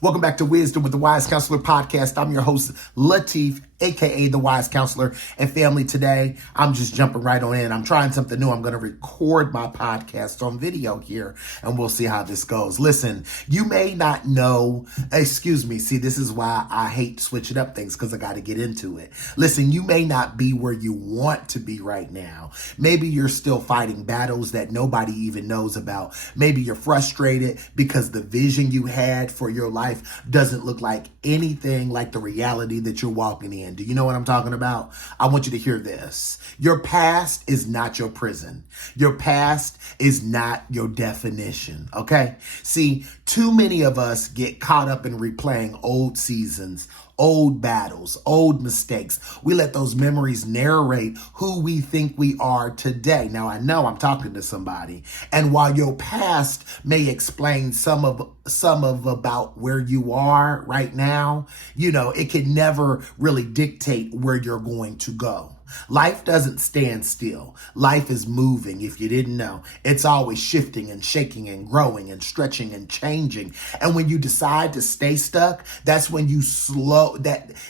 Welcome back to Wisdom with the Wise Counselor podcast. I'm your host, Latif, aka the Wise Counselor. And family, today, I'm just jumping right on in. I'm trying something new. I'm going to record my podcast on video here, and we'll see how this goes. Listen, you may not know, see, this is why I hate switching up things, because I got to get into it. Listen, you may not be where you want to be right now. Maybe you're still fighting battles that nobody even knows about. Maybe you're frustrated because the vision you had for your life doesn't look like anything like the reality that you're walking in. Do you know what I'm talking about? I want you to hear this. Your past is not your prison. Your past is not your definition, okay? See, too many of us get caught up in replaying old seasons, old battles, old mistakes. We let those memories narrate who we think we are today. Now, I know I'm talking to somebody. And while your past may explain some of about where you are right now, it can never really dictate where you're going to go. Life doesn't stand still. Life is moving, if you didn't know. It's always shifting and shaking and growing and stretching and changing. And when you decide to stay stuck, that's when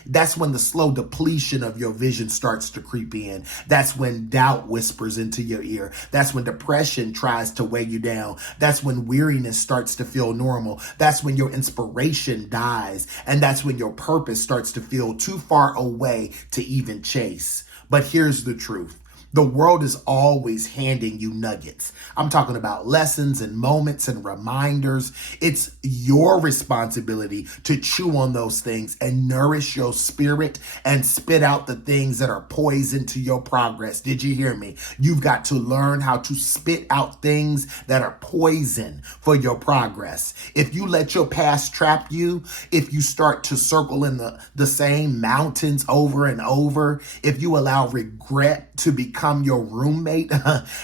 that's when the slow depletion of your vision starts to creep in. That's when doubt whispers into your ear. That's when depression tries to weigh you down. That's when weariness starts to feel normal. That's when your inspiration dies. And that's when your purpose starts to feel too far away to even chase. But here's the truth. The world is always handing you nuggets. I'm talking about lessons and moments and reminders. It's your responsibility to chew on those things and nourish your spirit and spit out the things that are poison to your progress. Did you hear me? You've got to learn how to spit out things that are poison for your progress. If you let your past trap you, if you start to circle in the same mountains over and over, if you allow regret to become your roommate,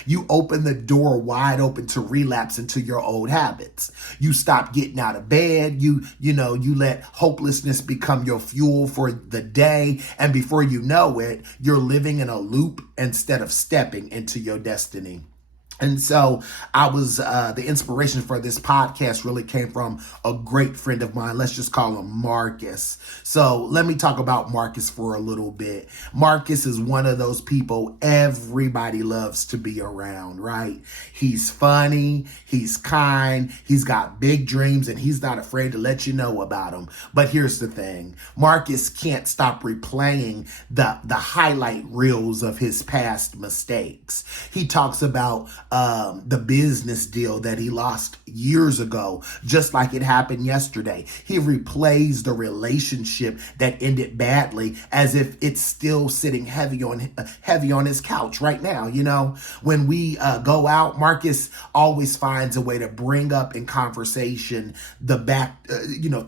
you open the door wide open to relapse into your old habits. You stop getting out of bed. You let hopelessness become your fuel for the day. And before you know it, you're living in a loop instead of stepping into your destiny. And so the inspiration for this podcast really came from a great friend of mine. Let's just call him Marcus. So let me talk about Marcus for a little bit. Marcus is one of those people everybody loves to be around, right? He's funny, he's kind, he's got big dreams, and he's not afraid to let you know about them. But here's the thing. Marcus can't stop replaying the highlight reels of his past mistakes. He talks about the business deal that he lost years ago, just like it happened yesterday. He replays the relationship that ended badly as if it's still sitting heavy on his couch right now. When we go out, Marcus always finds a way to bring up in conversation the back,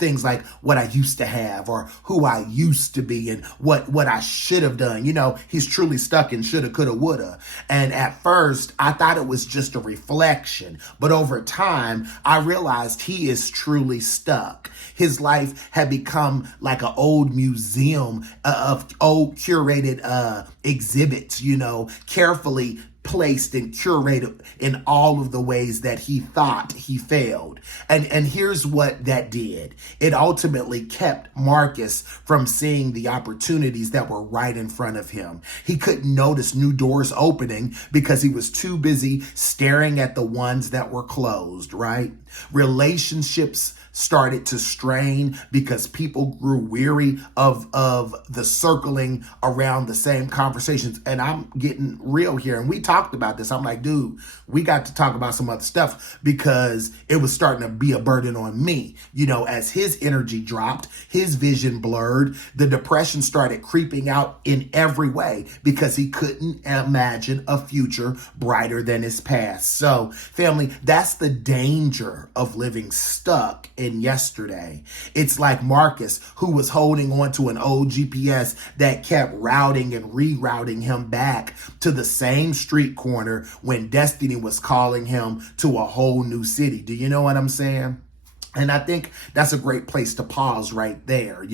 things like what I used to have or who I used to be and what I should have done. He's truly stuck in shoulda, coulda, woulda. And at first, I thought it was just a reflection. But over time, I realized he is truly stuck. His life had become like an old museum of old curated exhibits, carefully placed and curated in all of the ways that he thought he failed. And here's what that did. It ultimately kept Marcus from seeing the opportunities that were right in front of him. He couldn't notice new doors opening because he was too busy staring at the ones that were closed, right? Relationships started to strain because people grew weary of the circling around the same conversations. And I'm getting real here. And we talked about this. I'm like, dude, we got to talk about some other stuff because it was starting to be a burden on me. As his energy dropped, his vision blurred, the depression started creeping out in every way because he couldn't imagine a future brighter than his past. So, family, that's the danger of living stuck in yesterday. It's like Marcus, who was holding on to an old GPS that kept routing and rerouting him back to the same street corner when destiny was calling him to a whole new city. Do you know what I'm saying? And I think that's a great place to pause right there.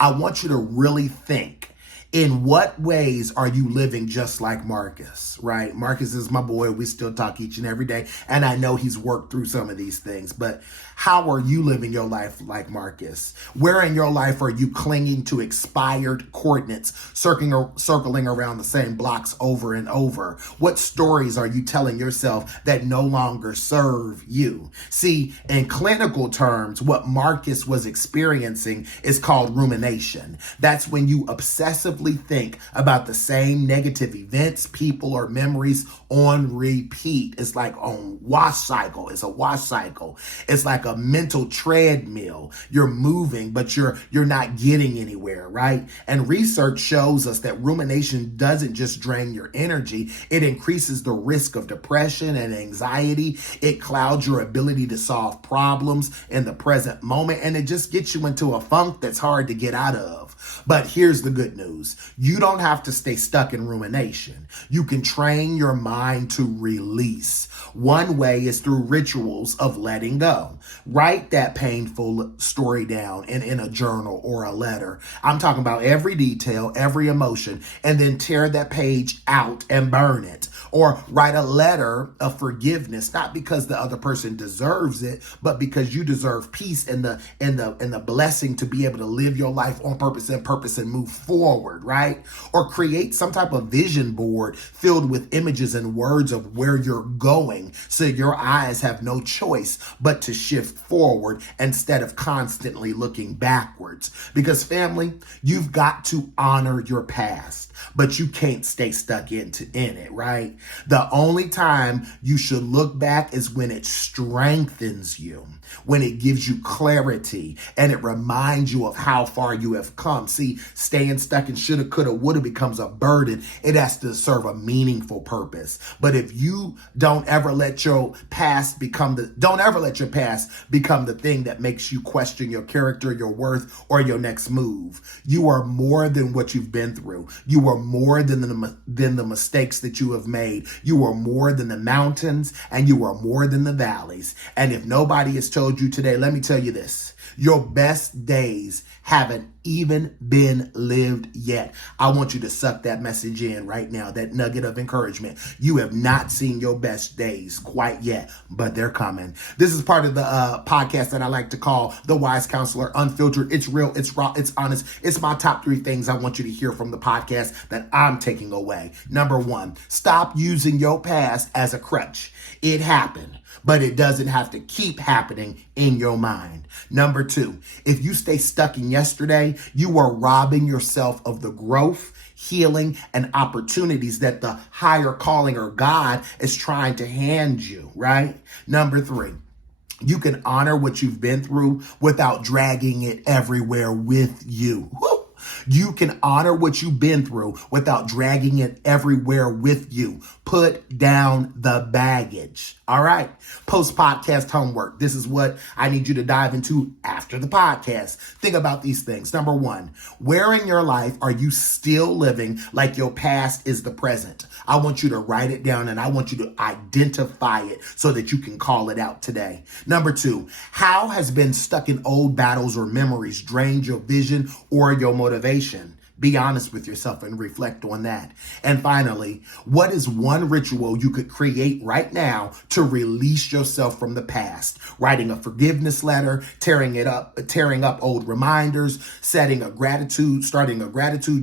I want you to really think. In what ways are you living just like Marcus, right? Marcus is my boy. We still talk each and every day. And I know he's worked through some of these things, but how are you living your life like Marcus? Where in your life are you clinging to expired coordinates, circling around the same blocks over and over? What stories are you telling yourself that no longer serve you? See, in clinical terms, what Marcus was experiencing is called rumination. That's when you obsessively think about the same negative events, people, or memories on repeat. It's like on wash cycle. It's a wash cycle. It's like a mental treadmill. You're moving, but you're not getting anywhere, right? And research shows us that rumination doesn't just drain your energy, it increases the risk of depression and anxiety. It clouds your ability to solve problems in the present moment, and it just gets you into a funk that's hard to get out of. But here's the good news. You don't have to stay stuck in rumination. You can train your mind to release. One way is through rituals of letting go. Write that painful story down in a journal or a letter. I'm talking about every detail, every emotion, and then tear that page out and burn it. Or write a letter of forgiveness, not because the other person deserves it, but because you deserve peace and the blessing to be able to live your life on purpose and move forward, right? Or create some type of vision board filled with images and words of where you're going, so your eyes have no choice but to shift forward instead of constantly looking backwards. Because family, you've got to honor your past, but you can't stay stuck in it, right? The only time you should look back is when it strengthens you, when it gives you clarity, and it reminds you of how far you have come. See, staying stuck in shoulda, coulda, woulda becomes a burden. It has to serve a meaningful purpose. But if you don't ever let your past become the thing that makes you question your character, your worth, or your next move. You are more than what you've been through. You are more than the mistakes that you have made. You are more than the mountains, and you are more than the valleys. And if nobody has told you today, let me tell you this. Your best days haven't even been lived yet. I want you to suck that message in right now, that nugget of encouragement. You have not seen your best days quite yet, but they're coming. This is part of the podcast that I like to call The Wise Counselor Unfiltered. It's real, it's raw, it's honest. It's my top 3 things I want you to hear from the podcast that I'm taking away. Number 1, stop using your past as a crutch. It happened, but it doesn't have to keep happening in your mind. Number 2, if you stay stuck in yesterday, you are robbing yourself of the growth, healing, and opportunities that the higher calling or God is trying to hand you, right? Number 3, you can honor what you've been through without dragging it everywhere with you. Woo! You can honor what you've been through without dragging it everywhere with you. Put down the baggage. All right. Post-podcast homework. This is what I need you to dive into after the podcast. Think about these things. Number 1, where in your life are you still living like your past is the present? I want you to write it down, and I want you to identify it so that you can call it out today. Number 2, how has been stuck in old battles or memories drained your vision or your motivation? Be honest with yourself and reflect on that. And finally, what is one ritual you could create right now to release yourself from the past? Writing a forgiveness letter, tearing up old reminders, starting a gratitude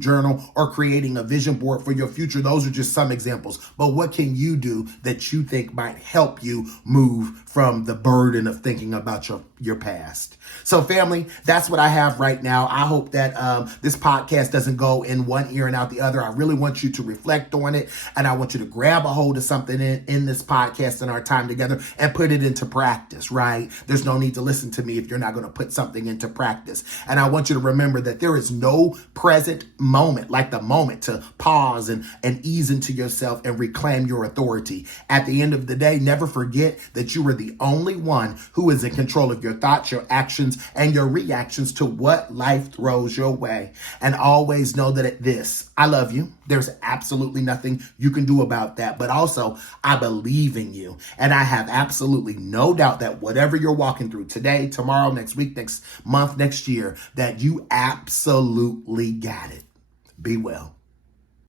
journal, or creating a vision board for your future. Those are just some examples. But what can you do that you think might help you move from the burden of thinking about your past? So family, that's what I have right now. I hope that this podcast doesn't go in one ear and out the other. I really want you to reflect on it, and I want you to grab a hold of something in this podcast and our time together and put it into practice, right? There's no need to listen to me if you're not going to put something into practice. And I want you to remember that there is no present moment like the moment to pause and ease into yourself and reclaim your authority. At the end of the day, never forget that you are the only one who is in control of your thoughts, your actions, and your reactions to what life throws your way. And always know that I love you. There's absolutely nothing you can do about that. But also, I believe in you. And I have absolutely no doubt that whatever you're walking through today, tomorrow, next week, next month, next year, that you absolutely got it. Be well.